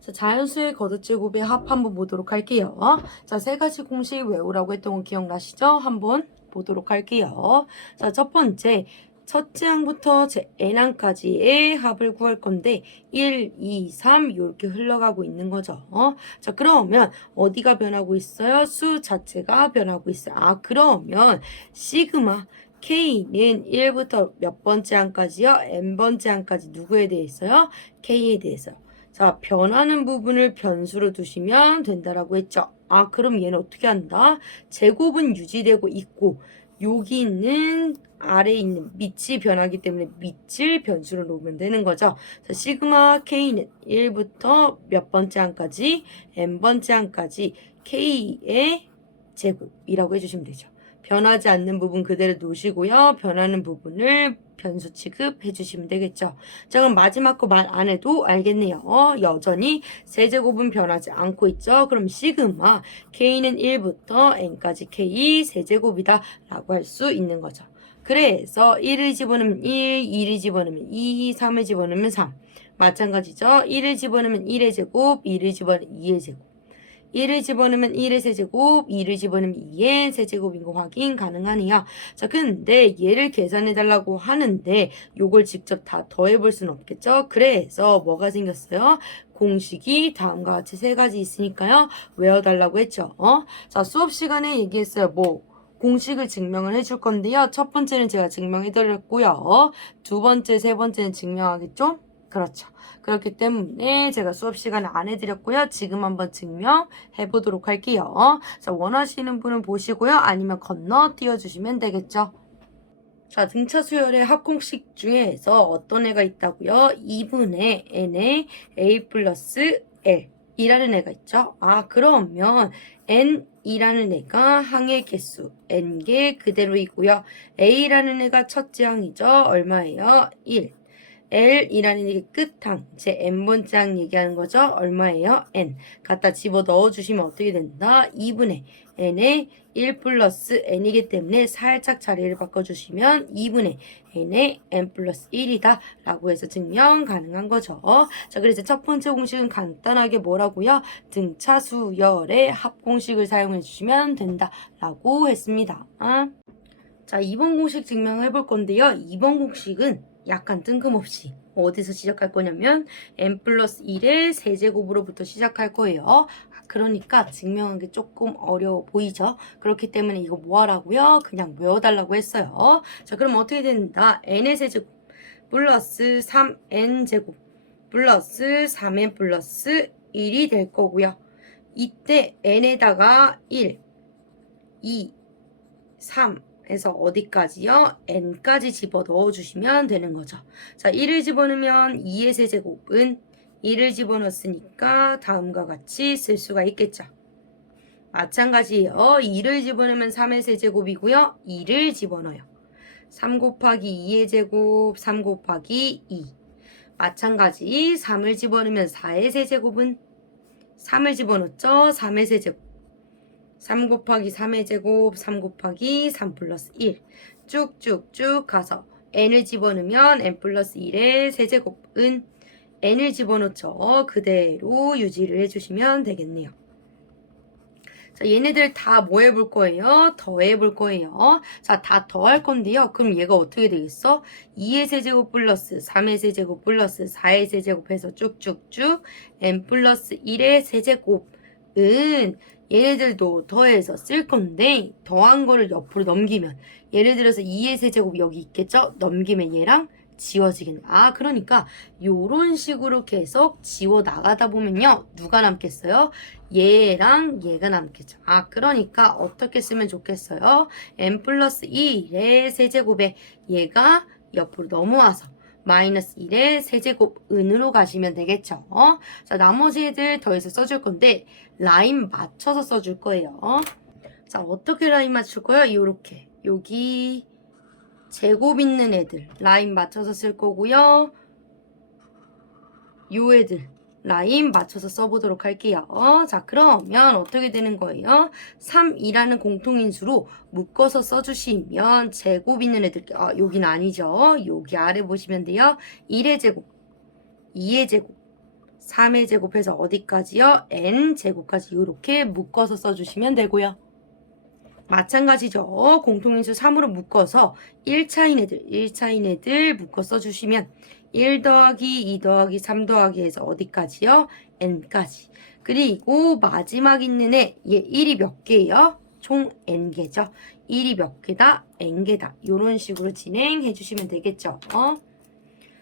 자, 자연수의 거듭제곱의 합 한번 보도록 할게요. 자, 세 가지 공식 외우라고 했던 거 기억나시죠? 한번 보도록 할게요. 자, 첫 번째, 첫째 항부터 제 n항까지의 합을 구할 건데 1, 2, 3 이렇게 흘러가고 있는 거죠. 자, 그러면 어디가 변하고 있어요? 수 자체가 변하고 있어요. 아, 그러면 시그마 K는 1부터 몇 번째 항까지요? n번째 항까지 누구에 대해 있어요? K에 대해서요. 자, 변하는 부분을 변수로 두시면 된다라고 했죠. 아, 그럼 얘는 어떻게 한다? 제곱은 유지되고 있고 여기 있는 아래에 있는 밑이 변하기 때문에 밑을 변수로 놓으면 되는 거죠. 자, 시그마 K는 1부터 몇 번째 항까지 n번째 항까지 K의 제곱이라고 해주시면 되죠. 변하지 않는 부분 그대로 놓으시고요. 변하는 부분을 변수 취급해 주시면 되겠죠. 자, 그럼 마지막 거 말 안 해도 알겠네요. 여전히 세제곱은 변하지 않고 있죠. 그럼 시그마 K는 1부터 n까지 K 세제곱이다 라고 할 수 있는 거죠. 그래서 1을 집어넣으면 1, 2를 집어넣으면 2, 3을 집어넣으면 3. 마찬가지죠. 1을 집어넣으면 1의 제곱, 2를 집어넣으면 2의 제곱. 1을 집어넣으면 1의 세제곱, 2를 집어넣으면 2의 세제곱인 거 확인 가능하네요. 자, 근데 얘를 계산해달라고 하는데 요걸 직접 다 더해볼 수는 없겠죠? 그래서 뭐가 생겼어요? 공식이 다음과 같이 세 가지 있으니까요. 외워달라고 했죠. 자, 수업 시간에 얘기했어요. 공식을 증명을 해줄 건데요. 첫 번째는 제가 증명해드렸고요. 두 번째, 세 번째는 증명하겠죠? 그렇죠. 그렇기 때문에 제가 수업 시간에 안 해드렸고요. 지금 한번 증명해 보도록 할게요. 자, 원하시는 분은 보시고요. 아니면 건너뛰어 주시면 되겠죠. 자, 등차 수열의 합공식 중에서 어떤 애가 있다고요? 2분의 n의 a 플러스 l 이라는 애가 있죠. 아, 그러면 n이라는 애가 항의 개수 n개 그대로이고요. a라는 애가 첫째 항이죠. 얼마예요? 1. L이라는 게 끝항, 제 n번째 항 얘기하는 거죠. 얼마예요? n. 갖다 집어 넣어주시면 어떻게 된다? 2분의 n의 1 플러스 n이기 때문에 살짝 자리를 바꿔주시면 2분의 n의 n 플러스 1이다 라고 해서 증명 가능한 거죠. 자, 그래서 첫 번째 공식은 간단하게 뭐라고요? 등차 수열의 합공식을 사용해 주시면 된다 라고 했습니다. 자, 2번 공식 증명해 볼 건데요. 2번 공식은 약간 뜬금없이 어디서 시작할 거냐면 n 플러스 1의 세제곱으로부터 시작할 거예요. 그러니까 증명하기 조금 어려워 보이죠? 그렇기 때문에 이거 뭐 하라고요? 그냥 외워달라고 했어요. 자, 그럼 어떻게 된다? n의 세제곱 플러스 3n 제곱 플러스 3n 플러스 1이 될 거고요. 이때 n에다가 1, 2, 3 해서 어디까지요? n까지 집어 넣어주시면 되는 거죠. 자, 1을 집어넣으면 2의 세제곱은 1을 집어넣었으니까 다음과 같이 쓸 수가 있겠죠. 마찬가지예요. 2를 집어넣으면 3의 세제곱이고요. 2를 집어넣어요. 3 곱하기 2의 제곱, 3 곱하기 2. 마찬가지 3을 집어넣으면 4의 세제곱은 3을 집어넣었죠. 3의 세제곱. 3 곱하기 3의 제곱, 3 곱하기 3 플러스 1. 쭉쭉쭉 가서 n을 집어넣으면 n 플러스 1의 세제곱은 n을 집어넣죠. 그대로 유지를 해주시면 되겠네요. 자, 얘네들 다 뭐 해볼 거예요? 더해볼 거예요. 자, 다 더할 건데요. 그럼 얘가 어떻게 되겠어? 2의 세제곱 플러스 3의 세제곱 플러스 4의 세제곱 해서 쭉쭉쭉 n 플러스 1의 세제곱은 얘네들도 더해서 쓸 건데 더한 거를 옆으로 넘기면 예를 들어서 2의 세제곱 여기 있겠죠? 넘기면 얘랑 지워지겠네. 아, 그러니까 요런 식으로 계속 지워 나가다 보면요. 누가 남겠어요? 얘랑 얘가 남겠죠. 아, 그러니까 어떻게 쓰면 좋겠어요? n 플러스 1의 세제곱에 얘가 옆으로 넘어와서 마이너스 1의 세제곱 은으로 가시면 되겠죠. 자, 나머지 애들 더해서 써줄 건데 라인 맞춰서 써줄 거예요. 자, 어떻게 라인 맞출 거예요? 요렇게 여기 제곱 있는 애들 라인 맞춰서 쓸 거고요. 요 애들 라인 맞춰서 써보도록 할게요. 자, 그러면 어떻게 되는 거예요? 3이라는 공통인수로 묶어서 써주시면 제곱 있는 애들, 여긴 아니죠. 여기 아래 보시면 돼요. 1의 제곱, 2의 제곱, 3의 제곱해서 어디까지요? n제곱까지 이렇게 묶어서 써주시면 되고요. 마찬가지죠. 공통인수 3으로 묶어서 1차인 애들 묶어 써주시면 1 더하기 2 더하기 3 더하기 해서 어디까지요? n까지. 그리고 마지막 있는 애, 얘 1이 몇 개예요? 총 n개죠. 1이 몇 개다? n개다. 이런 식으로 진행해 주시면 되겠죠.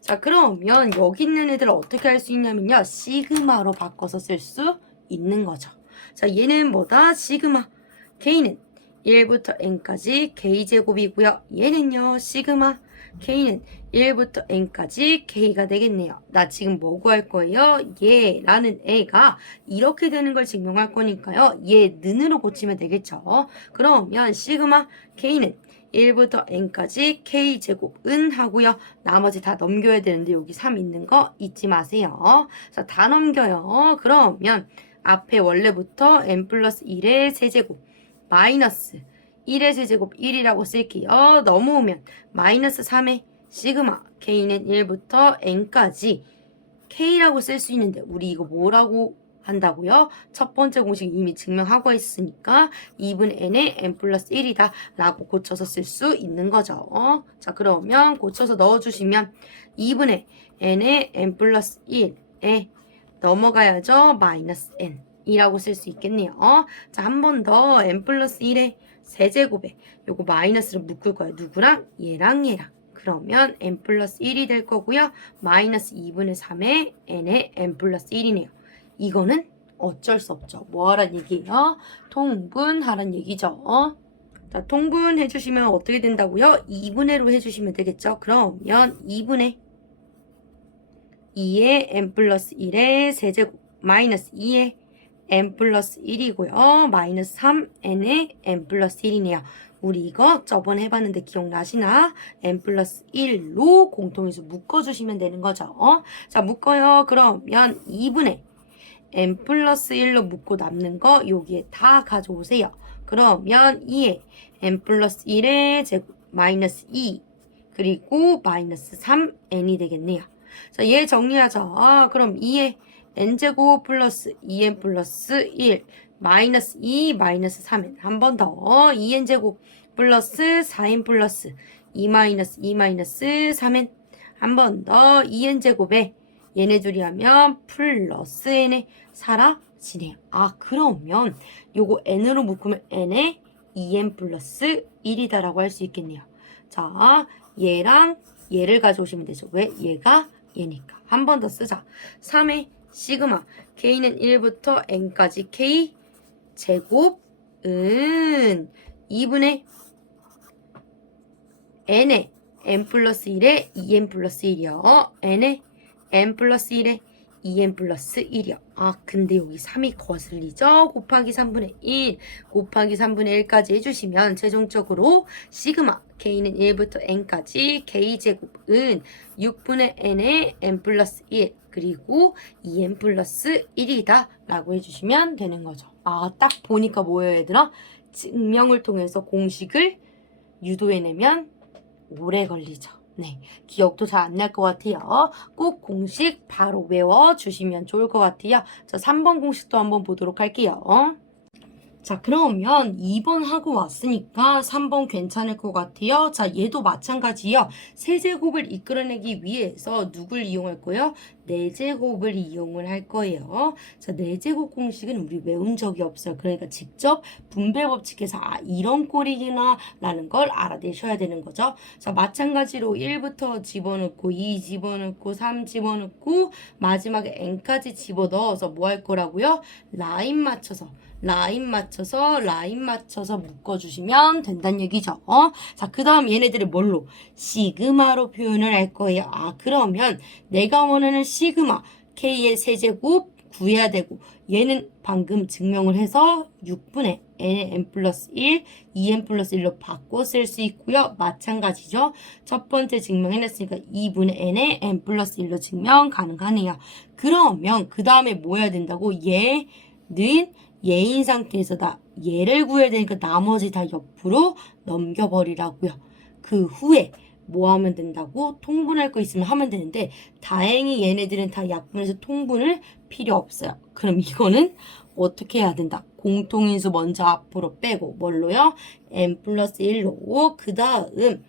자, 그러면 여기 있는 애들 어떻게 할 수 있냐면요. 시그마로 바꿔서 쓸 수 있는 거죠. 자, 얘는 뭐다? 시그마. k는 1부터 n까지 k제곱이고요. 얘는요. 시그마. k는 1부터 n까지 k가 되겠네요. 나 지금 뭐 구할 거예요? 얘라는 애가 이렇게 되는 걸 증명할 거니까요. 얘 는으로 고치면 되겠죠. 그러면 시그마 k는 1부터 n까지 k제곱은 하고요. 나머지 다 넘겨야 되는데 여기 3 있는 거 잊지 마세요. 자, 다 넘겨요. 그러면 앞에 원래부터 n 플러스 1의 세제곱 마이너스 1의 세제곱 1이라고 쓸게요. 넘어오면 마이너스 3의 시그마 k는 1부터 n까지 k라고 쓸 수 있는데 우리 이거 뭐라고 한다고요? 첫 번째 공식 이미 증명하고 있으니까 2분의 n의 n 플러스 1이다 라고 고쳐서 쓸 수 있는 거죠. 자, 그러면 고쳐서 넣어주시면 2분의 n의 n 플러스 1에 넘어가야죠. 마이너스 n 이라고 쓸 수 있겠네요. 자, 한 번 더 n 플러스 1의 세제곱에 요거 마이너스를 묶을 거예요. 누구랑? 얘랑 얘랑. 그러면 n 플러스 1이 될 거고요. 마이너스 2분의 3의 n의 n 플러스 1이네요. 이거는 어쩔 수 없죠. 뭐 하란 얘기예요? 통분하란 얘기죠. 자, 통분해 주시면 어떻게 된다고요? 2분의로 해주시면 되겠죠. 그러면 2분의 2의 n 플러스 1의 세제곱 마이너스 2의 n 플러스 1이고요. 마이너스 3n의 n 플러스 1이네요. 우리 이거 저번에 해봤는데 기억나시나? n 플러스 1로 공통인수 묶어주시면 되는 거죠. 자, 묶어요. 그러면 2분의 n 플러스 1로 묶고 남는 거 여기에 다 가져오세요. 그러면 2의 n 플러스 1의 제곱 마이너스 2 그리고 마이너스 3n이 되겠네요. 자, 얘 정리하죠. 그럼 2의 n제곱 플러스 2n 플러스 1 마이너스 2 마이너스 3n 한 번 더 2n제곱 플러스 4n 플러스 2 마이너스 2 마이너스 3n 한 번 더 2n제곱에 얘네 둘이 하면 플러스 n에 사라지네요. 그러면 요거 n으로 묶으면 n에 2n 플러스 1이다 라고 할 수 있겠네요. 자, 얘랑 얘를 가져오시면 되죠. 왜? 얘가 얘니까. 한 번 더 쓰자. 3의 시그마 k는 1부터 n까지 k 제곱은 2분의 n의 n 플러스 1에 2n 플러스 1이요. n의 n 플러스 1에 2n 플러스 1이요. 근데 여기 3이 거슬리죠? 곱하기 3분의 1 곱하기 3분의 1까지 해주시면 최종적으로 시그마 k는 1부터 n까지 k제곱은 6분의 n의 n 플러스 1 그리고 2n 플러스 1이다 라고 해주시면 되는 거죠. 딱 보니까 뭐예요, 얘들아? 증명을 통해서 공식을 유도해내면 오래 걸리죠. 네, 기억도 잘 안 날 것 같아요. 꼭 공식 바로 외워주시면 좋을 것 같아요. 자, 3번 공식도 한번 보도록 할게요. 자, 그러면 2번 하고 왔으니까 3번 괜찮을 것 같아요. 자, 얘도 마찬가지요. 세제곱을 이끌어내기 위해서 누굴 이용할 거예요? 4제곱을 이용을 할 거예요. 자, 4제곱 공식은 우리 외운 적이 없어요. 그러니까 직접 분배 법칙에서 이런 꼴이구나 라는 걸 알아내셔야 되는 거죠. 자, 마찬가지로 1부터 집어넣고 2 집어넣고 3 집어넣고 마지막에 n까지 집어넣어서 뭐 할 거라고요? 라인 맞춰서 묶어주시면 된다는 얘기죠. 자, 그 다음 얘네들을 뭘로? 시그마로 표현을 할 거예요. 그러면 내가 원하는 시그마 k의 세제곱 구해야 되고 얘는 방금 증명을 해서 6분의 n 플러스 1, 2n 플러스 1로 바꿔 쓸 수 있고요. 마찬가지죠. 첫 번째 증명해냈으니까 2분의 n의 n 플러스 1로 증명 가능하네요. 그러면 그 다음에 뭐 해야 된다고? 얘는 얘인 상태에서 얘를 구해야 되니까 나머지 다 옆으로 넘겨버리라고요. 그 후에 뭐 하면 된다고? 통분할 거 있으면 하면 되는데 다행히 얘네들은 다 약분해서 통분을 필요 없어요. 그럼 이거는 어떻게 해야 된다? 공통인수 먼저 앞으로 빼고 뭘로요? n 플러스 1로 그 다음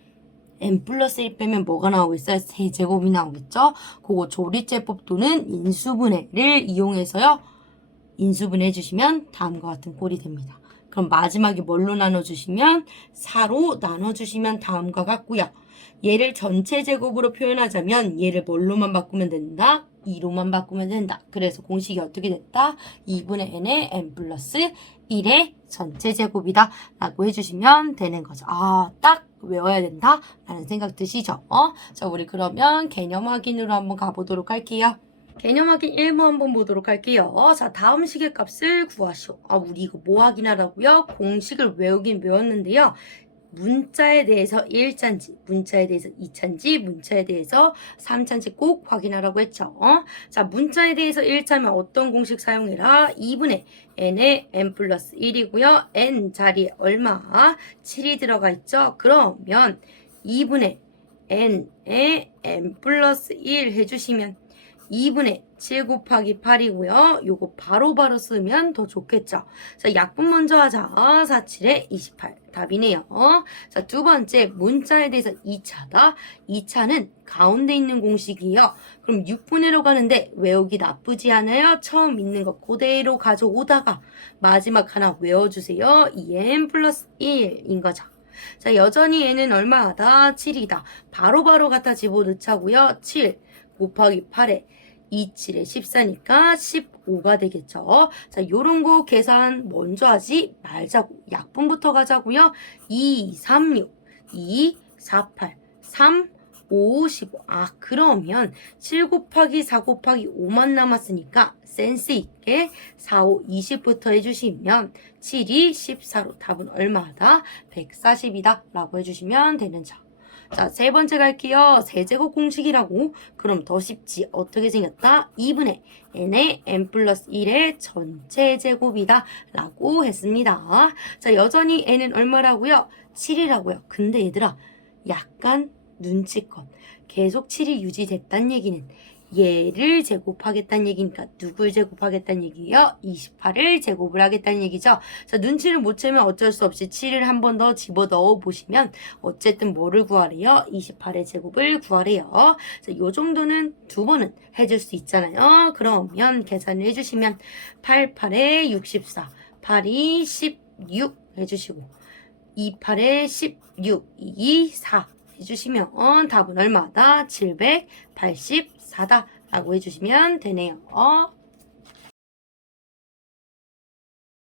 n 플러스 1 빼면 뭐가 나오고 있어요? 세제곱이 나오겠죠? 그거 조리제법 또는 인수분해를 이용해서요. 인수분해 해주시면 다음과 같은 꼴이 됩니다. 그럼 마지막에 뭘로 나눠주시면 4로 나눠주시면 다음과 같고요. 얘를 전체 제곱으로 표현하자면 얘를 뭘로만 바꾸면 된다? 2로만 바꾸면 된다. 그래서 공식이 어떻게 됐다? 2분의 n의 n 플러스 1의 전체 제곱이다 라고 해주시면 되는 거죠. 아, 딱 외워야 된다 라는 생각 드시죠? 자, 우리 그러면 개념 확인으로 한번 가보도록 할게요. 개념 확인 1번 한번 보도록 할게요. 자, 다음 식의 값을 구하시오. 아, 우리 이거 뭐 확인하라고요? 공식을 외우긴 외웠는데요. 문자에 대해서 1차인지, 문자에 대해서 2차인지, 문자에 대해서 3차인지 꼭 확인하라고 했죠. 자, 문자에 대해서 1차면 어떤 공식 사용해라? 2분의 n의 n 플러스 1이고요. n 자리에 얼마? 7이 들어가 있죠. 그러면 2분의 n의 n 플러스 1 해주시면 2분의 7 곱하기 8이고요. 요거 바로바로 쓰면 더 좋겠죠. 자, 약분 먼저 하자. 4, 7에 28. 답이네요. 자, 두 번째 문자에 대해서 2차다. 2차는 가운데 있는 공식이에요. 그럼 6분의로 가는데 외우기 나쁘지 않아요. 처음 있는 거 그대로 가져오다가 마지막 하나 외워주세요. 2n 플러스 1인 거죠. 자, 여전히 얘는 얼마다? 7이다. 바로바로 갖다 집어넣자고요. 7 곱하기 8에 2, 7에 14니까 15가 되겠죠. 자, 요런 거 계산 먼저 하지 말자고. 약분부터 가자고요. 2, 3, 6, 2, 4, 8, 3, 5, 15. 아, 그러면 7 곱하기 4 곱하기 5만 남았으니까 센스 있게 4, 5, 20부터 해주시면 7이 14로 답은 얼마다? 140이다 라고 해주시면 되는 점. 자, 세 번째 갈게요. 세제곱 공식이라고. 그럼 더 쉽지. 어떻게 생겼다? 2분의 n의 n 플러스 1의 전체 제곱이다 라고 했습니다. 자, 여전히 n은 얼마라고요? 7이라고요. 근데 얘들아, 약간 눈치껏 계속 7이 유지됐단 얘기는 얘를 제곱하겠다는 얘기니까 누굴 제곱하겠다는 얘기예요? 28을 제곱을 하겠다는 얘기죠. 자, 눈치를 못 채면 어쩔 수 없이 7을 한 번 더 집어넣어 보시면 어쨌든 뭐를 구하래요? 28의 제곱을 구하래요. 자, 요 정도는 두 번은 해줄 수 있잖아요. 그러면 계산을 해주시면 8, 8에 64, 8이 16 해주시고 28에 16, 2, 4 해주시면 답은 얼마다? 784다 라고 해주시면 되네요.